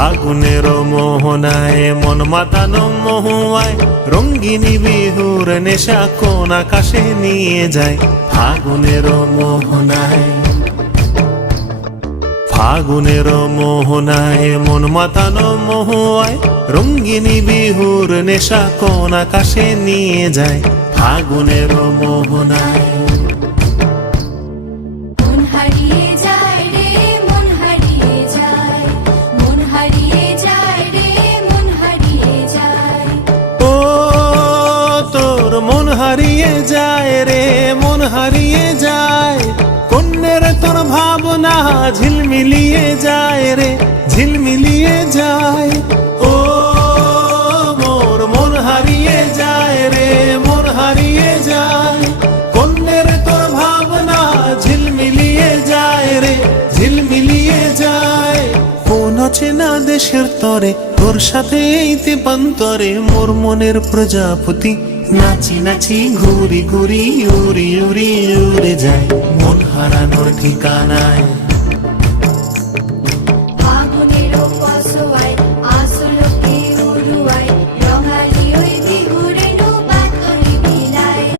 ফাগুনের মোহনায় মন মাতানো মহুয়ায় রঙ্গিনী বিহুর নেশা কোন আকাশে নিয়ে যায়। ফাগুনের মোহনায় ফাগুনের মোহনায় মন মাতানো মহুয়ায় রঙ্গিনী বিহুর নেশা কোন আকাশে নিয়ে যায়। ফাগুনের মোহনায় মন হারিয়ে যায় রে, মন হারিয়ে যায়। কন্যের তোর ভাবনা ঝিলমিলিয়ে যায় রে, ঝিলমিলিয়ে যায়। ও মোর মন হারিয়ে যায় রে, মন হারিয়ে যায়। কন্যের তোর ভাবনা ঝিলমিলিয়ে যায় রে, ঝিলমিলিয়ে যায়। কোন চেনা দেশের তরে তোর সাথে এই তেপান্তরে মোর মনের প্রজাপতি নাচি নাচি ঘুরি ঘুরি উড়ি উড়ি উড়ে যায়। মন হারানোর ঠিকানায়